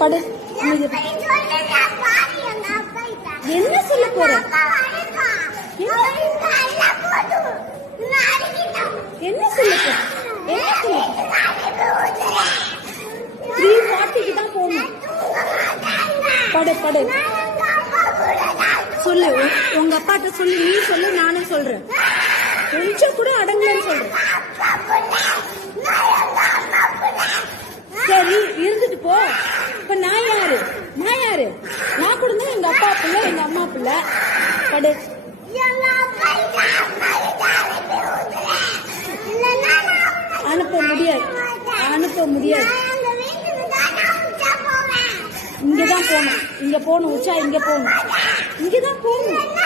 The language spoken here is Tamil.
படு. என்ன சொல்ல போற? என்ன சொல்ல போற? 3:40க்கு தான் போகணும். படு படு. சொல்லு, உங்க அப்பாட்ட சொல்லு. நீ சொல்லு, நானே சொல்றேன். கொஞ்சம் கூட அடங்கலன்னு சொல்றேன். சரி, இருந்துட்டு போ. இப்ப நான் யாரு? நான் கூட தான் எங்க அப்பா பிள்ளை, எங்க அம்மா பிள்ளை. படு. அனுப்ப முடியாது. இங்கதான் போகணும். உச்சா இங்க போகணும். இங்கதான் போகணும்.